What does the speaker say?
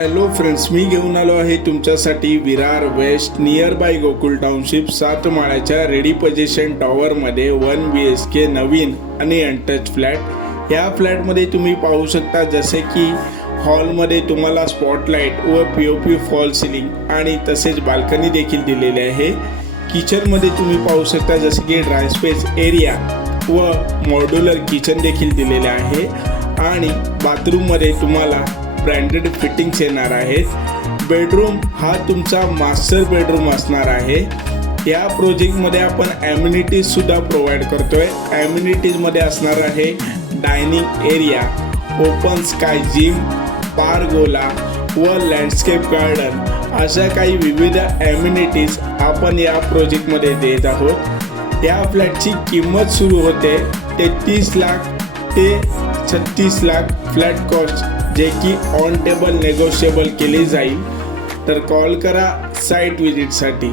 Hello friends, मी घेऊन आलो आहे तुमच्यासाठी Virar west near by Gokul township 7 माळ्याच्या रेडी पोझिशन टॉवरमध्ये 1 BHK नवीन आणि अनटच फ्लॅट। या फ्लॅटमध्ये तुम्ही पाहू शकता जसे की हॉलमध्ये तुम्हाला स्पॉटलाइट व POP फॉल सिलिंग आणि तसेच बाल्कनी देखील दिलेले आहे। किचनमध्ये तुम्ही पाहू शकता जसे की ड्राय स्पेस एरिया व मॉड्युलर किचन देखील दिलेले आहे आणि बाथरूममध्ये तुम्हाला ब्रँडेड फिटिंग्स येणार आहेत। बेडरूम हा तुमचा मास्टर बेडरूम असणार आहे। या प्रोजेक्टमध्ये आपण ॲम्युनिटीज सुद्धा प्रोव्हाइड करतोय। ॲम्युनिटीजमध्ये असणार आहे dining area, open sky gym, pergola व लँडस्केप गार्डन अशा काही विविध ॲम्युनिटीज आपण या प्रोजेक्टमध्ये देत आहोत। या फ्लॅटची किंमत सुरू होते 33 लाख ते 36 लाख फ्लॅट कॉस्ट, जे की ऑन टेबल नेगोशिएबल केली जाईल। तर कॉल करा साईट विजिटसाठी।